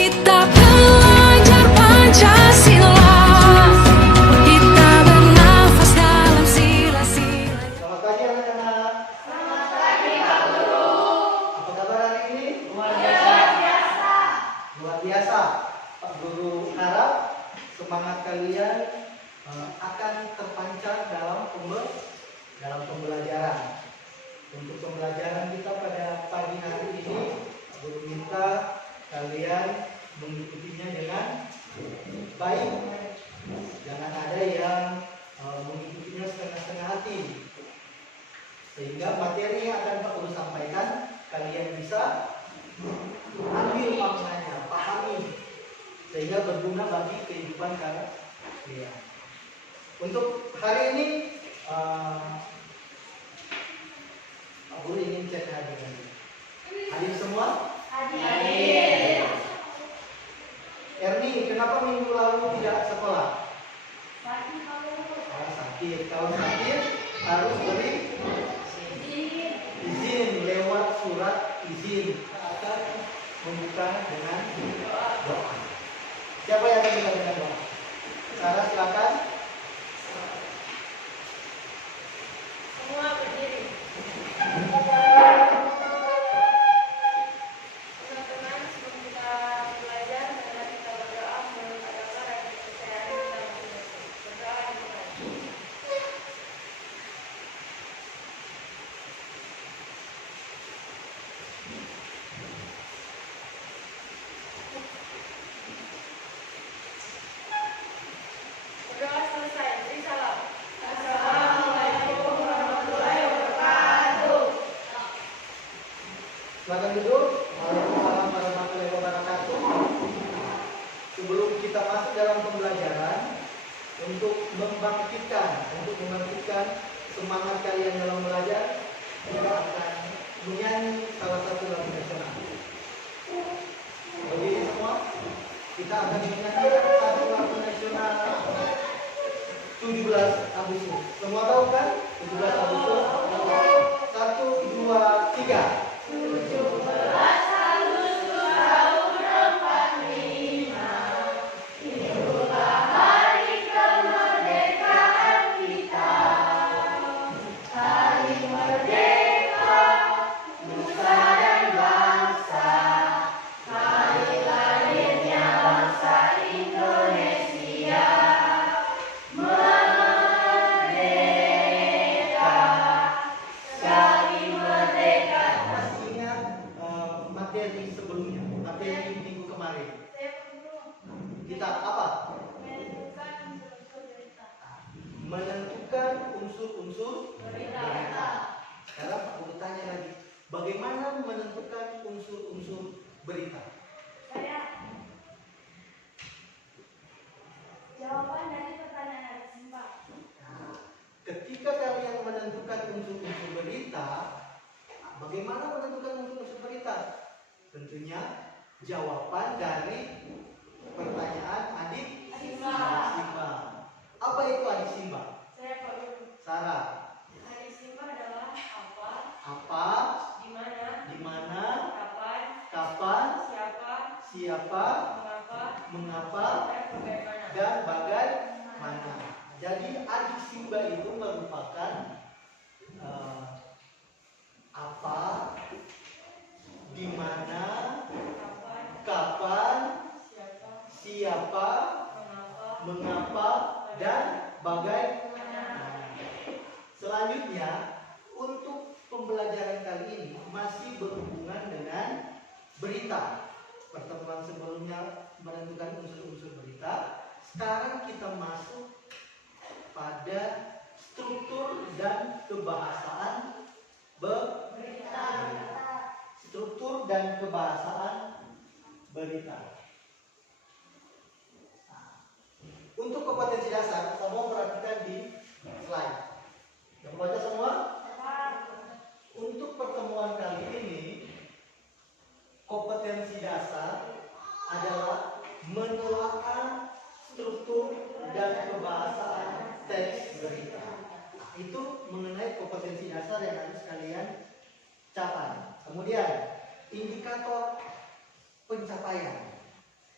Kita belajar Pancasila, kita bernafas dalam sila-sila. Selamat pagi anak-anak. Selamat pagi Pak Guru. Apa kabar hari ini? Luar biasa. Luar biasa. Pak Guru harap semangat kalian akan terpancar dalam pembelajaran. Untuk pembelajaran kita pada pagi hari ini, Pak Guru minta kalian mengikutinya dengan baik. Jangan ada yang mengikutinya setengah-setengah hati. Sehingga materi yang akan Pak Guru sampaikan kalian bisa ambil maknanya, pahami, sehingga berguna bagi kehidupan kalian. Untuk hari ini Pak Guru ingin cek hadirin. Hadir semua? Hadir. Erni, kenapa minggu lalu tidak sekolah? Sakit Pak Guru. Sakit. Kalau sakit harus beri izin lewat surat izin. Akan membuka dengan doa. Siapa yang akan buka dengan doa? Sarah, silakan. Semua berdiri. Teman-teman, sebelum kita belajar, mari kita berdoa menurut agama dan kepercayaan kita masing-masing. Berdoa dimulai. Berdoa selesai, beri salam. Assalamualaikum warahmatullahi wabarakatuh. Silakan duduk. Waalaikumsalam warahmatullahi wabarakatuh. Sebelum kita masuk dalam pembelajaran, untuk membangkitkan semangat kalian dalam belajar, kita akan menyanyi salah satu lagu nasional. Berdiri semua. Kita akan menyanyikan satu lagu nasional 17 Agustus. Semua tahu kan? 17 Agustus. 1, 2, 3. 17 Agustus tahun 45, itulah hari kemerdekaan kita. Hari merdeka, nusa dan bangsa. Hari lahirnya bangsa Indonesia. Merdeka, sekali merdeka. Masih ingat materi sebelumnya, materi minggu kemarin. Kita apa? Menentukan unsur-unsur berita. Sekarang Pak Guru tanya lagi, bagaimana menentukan unsur-unsur berita? Jawaban dari pertanyaan yang simpel. Ketika kalian menentukan unsur-unsur berita, bagaimana menentukan unsur-unsur berita? Tentunya jawaban dari pertanyaan adik Simba. Apa itu adik Simba? Saya Pak Guru. Sarah. Hari Simba adalah apa, Apa, di mana, di mana, kapan, kapan, siapa, mengapa, dan bagaimana. dan bagaimana. Jadi adik Simba itu merupakan apa, di mana, kapan, siapa, mengapa, dan bagaimana. Selanjutnya, untuk pembelajaran kali ini masih berhubungan dengan berita. Pertemuan sebelumnya menentukan unsur-unsur berita. Sekarang kita masuk pada struktur dan kebahasaan berita. Struktur dan kebahasaan berita. Untuk kompetensi dasar, semua perhatikan di slide. Yang baca semua? Untuk pertemuan kali ini, kompetensi dasar adalah menelaah struktur dan kebahasaan teks berita. Itu mengenai kompetensi dasar yang harus kalian capai. Kemudian indikator pencapaian.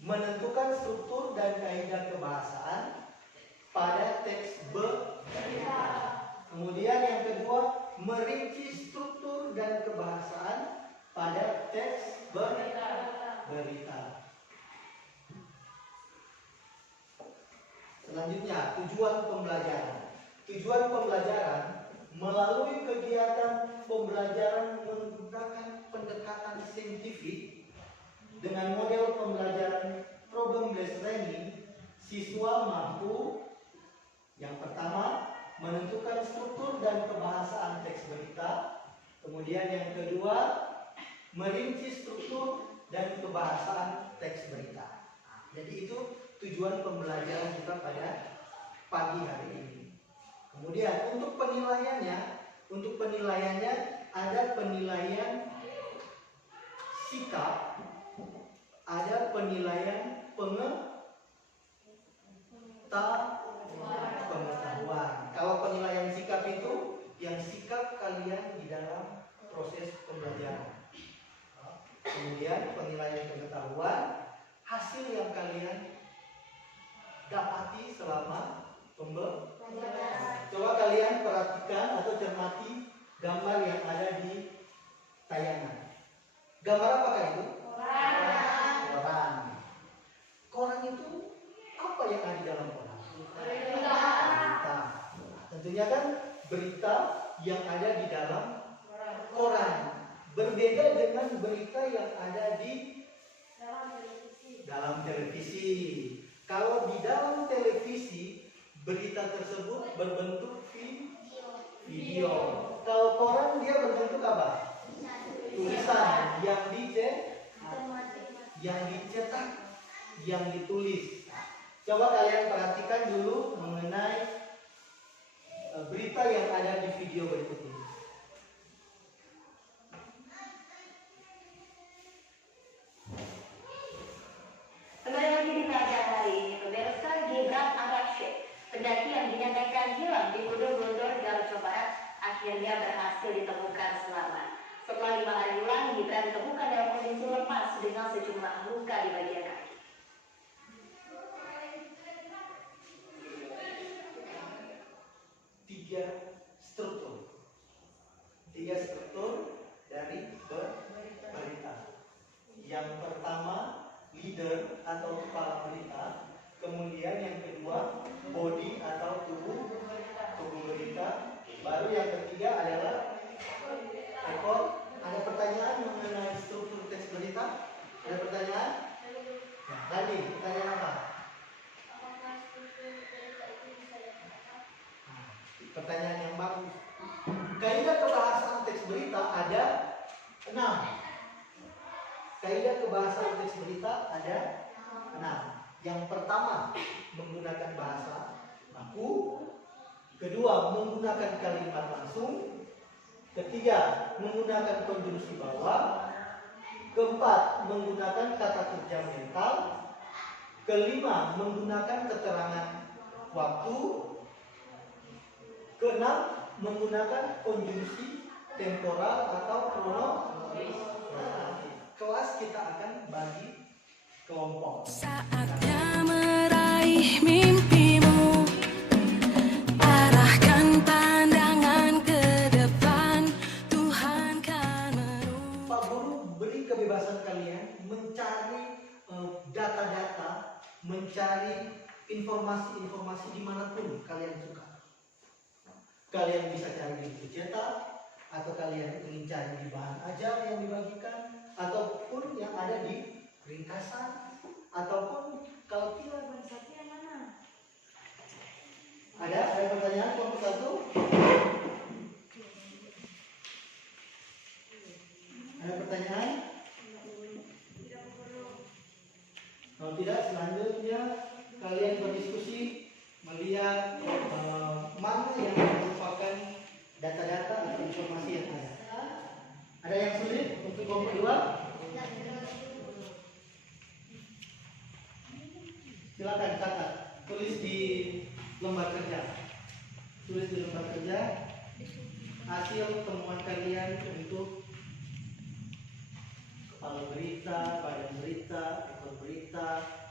menentukan struktur dan kaidah kebahasaan pada teks berita. Kemudian yang kedua, merinci struktur dan kebahasaan pada teks berita. Selanjutnya, tujuan pembelajaran. Tujuan pembelajaran melalui kegiatan pembelajaran menggunakan pendekatan saintifik dengan model pembelajaran problem based learning, siswa mampu yang pertama menentukan struktur dan kebahasaan teks berita. Kemudian yang kedua, merinci struktur dan kebahasaan teks berita. Jadi itu tujuan pembelajaran kita pada pagi hari ini. Kemudian untuk penilaiannya ada penilaian sikap, ada penilaian pengetahuan. Kalau penilaian sikap itu yang sikap kalian di dalam proses pembelajaran. Kemudian penilaian pengetahuan, hasil yang kalian dapati selama pembelajaran. Coba kalian perhatikan atau cermati gambar yang ada di tayangan. Gambar apakah itu? Koran. Koran itu apa yang ada di dalam koran? Berita. Tentunya kan berita yang ada di dalam koran. Berbeda dengan berita yang ada di dalam televisi. Kalau di dalam televisi, berita tersebut berbentuk video. Kalau koran dia berbentuk apa? Tulisan yang dicetak, yang ditulis. Coba kalian perhatikan dulu mengenai berita yang ada di video berikut ini. Kembali lagi di tayangan hari ini, pemirsa. Gibran Ar-Rashid, pendaki yang dinyatakan hilang di Gunung Guntur, Garut, Jawa Barat, akhirnya berhasil ditemukan selamat. Setelah 5 hari hilang, Gibran ditemukan dalam kondisi lemas dengan sejumlah luka di bagian kaki. Tiga struktur dari berita. Yang pertama, leader atau kepala berita. Kemudian yang kedua, body atau tubuh berita. Baru yang ketiga adalah ekor. Ada pertanyaan mengenai struktur teks berita? Ada pertanyaan? Nah, tadi pertanyaan apa? Pertanyaan yang bagus. Kaidah kebahasaan teks berita ada 6. Kaidah kebahasaan teks berita ada 6. Yang pertama, menggunakan bahasa baku. Kedua, menggunakan kalimat langsung. Ketiga, menggunakan konjungsi bawah. Keempat, menggunakan kata kerja mental. Kelima, menggunakan keterangan waktu. Keenam, menggunakan konjungsi temporal atau kronologis. Kelas kita akan bagi kelompok. Saatnya meraih mimpimu, arahkan pandangan ke depan, Tuhan kan merubah. Pak Guru beri kebebasan kalian mencari data-data, mencari informasi-informasi dimanapun kalian suka. Kalian bisa cari di buku cetak, atau kalian ingin cari di bahan ajar yang dibagikan, ataupun yang ada di ringkasan, ataupun kalau tidak bansatnya mana? Ada pertanyaan kelompok 1? Ada pertanyaan? Kalau tidak, selanjutnya kalian berdiskusi melihat mana yang merupakan data-data atau informasi yang ada. Ada yang sulit untuk kelompok 2? Silakan catat, tulis di lembar kerja. Tulis di lembar kerja hasil temuan kalian untuk kepala berita, badan berita, ekor berita,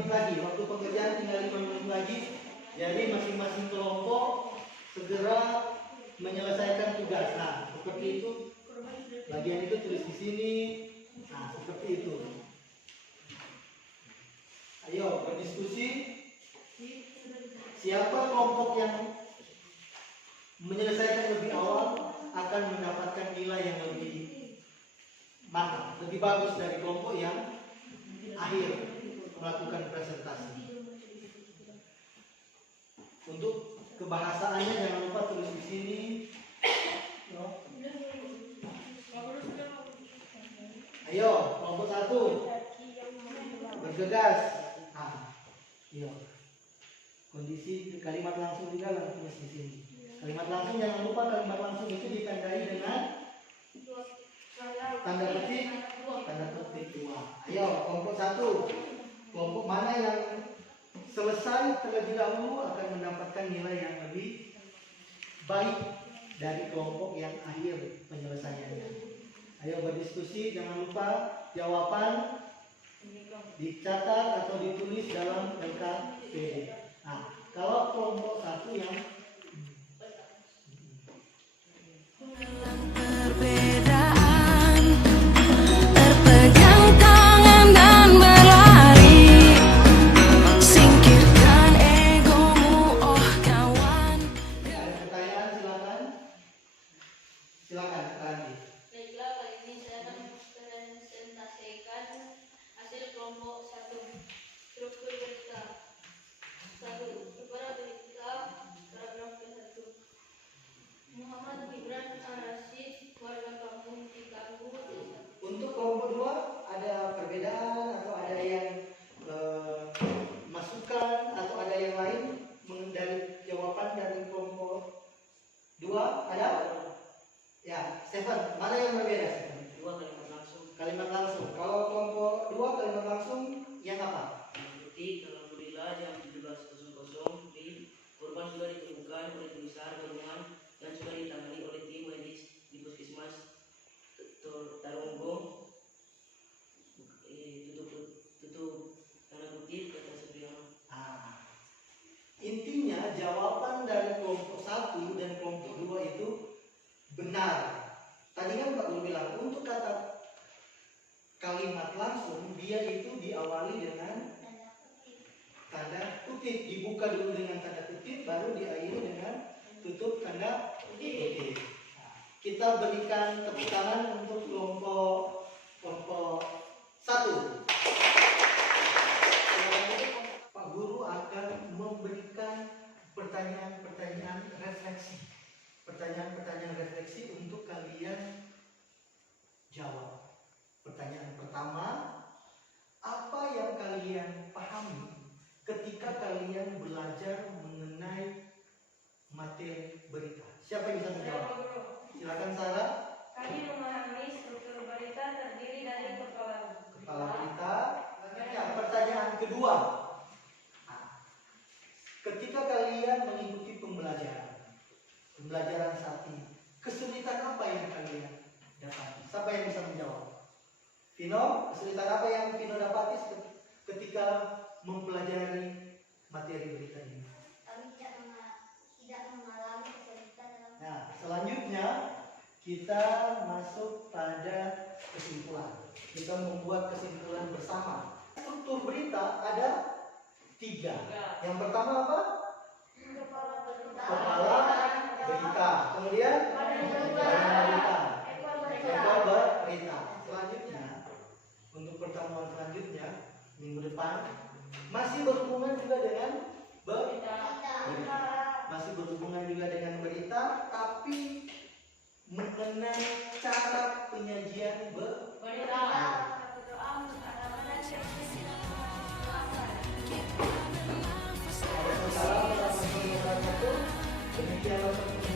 menit lagi, waktu pengerjaan tinggal 5 menit lagi. Jadi masing-masing kelompok segera menyelesaikan tugas. Nah, seperti itu. Bagian itu tulis di sini. Nah, seperti itu. Ayo berdiskusi. Siapa kelompok yang menyelesaikan lebih awal akan mendapatkan nilai yang lebih mantap, lebih bagus dari kelompok yang akhir melakukan presentasi. Untuk kebahasaannya jangan lupa tulis di sini. No. Ayo, kelompok 1 bergegas. Iya. Kondisi kalimat langsung juga tulis di sini. Kalimat langsung jangan lupa kalimat langsung itu ditandai dengan tanda petik dua. Ayo, kelompok 1. Kelompok mana yang selesai terlebih dahulu akan mendapatkan nilai yang lebih baik dari kelompok yang akhir penyelesaiannya. Ayo berdiskusi, jangan lupa jawaban dicatat atau ditulis dalam LKPD. Nah, kalau kelompok 1 yang Perbedaan terpegang tangan dan berlari, singkirkan egomu, oh kawan. ada pertanyaan, silakan Randi. Baiklah, kali ini saya akan presentasikan hasil kelompok 1. Struktur berita. 1. Kepada berita, paragraf ke-1. Muhammad Gibran Ar-Rasyid, warga kampung Cikanggu, Desa. Untuk kelompok 2 ada perbedaan atau ada yang masukan atau ada yang lain dari jawaban dari kelompok 2 ada? Ya, Stefan, mana yang berbeda Stefan? 2 kalimat langsung. Kalimat langsung. Kalau kelompok 2 kalimat langsung yang apa? Detik alhamdulillah jam 17.00 di korban sudah ditemukan oleh tim SAR gabungan dan sudah ditangani oleh tim medis di Puskesmas Taronggo. Tutup tanda kutip kata Supriyono. Intinya jawaban dari kelompok 1 dan kelompok 2 itu benar. Tadi kan Pak Guru bilang untuk kata kalimat langsung dia itu diawali dengan tanda kutip, dibuka dulu dengan tanda kutip, baru diakhiri dengan tutup tanda kutip. Kita berikan tepuk tangan untuk kelompok 1. Pak Guru akan memberikan pertanyaan-pertanyaan refleksi. Pertanyaan-pertanyaan refleksi untuk kalian jawab. Pertanyaan pertama, apa yang kalian pahami ketika kalian belajar mengenai materi berita? Siapa yang bisa menjawab? Silakan Sarah. Kami memahami struktur berita terdiri dari kepala Berita. Ya, pertanyaan kedua. Ketika kalian mengikuti pembelajaran saat ini, kesulitan apa yang kalian dapati? Siapa yang bisa menjawab? Vino, kesulitan apa yang Vino dapati ketika mempelajari materi berita ini? Kami tidak mengalami kesulitan dalam. Nah, selanjutnya kita masuk pada kesimpulan. Kita membuat kesimpulan bersama. Struktur berita ada 3. Yang pertama apa? Kepala berita. Kemudian badan berita. Ekor berita. Selanjutnya, untuk pertemuan selanjutnya minggu depan masih berhubungan juga dengan berita. Masih berhubungan juga dengan berita, tapi mengenai cara penyajian berita. Ada salah dalam demikianlah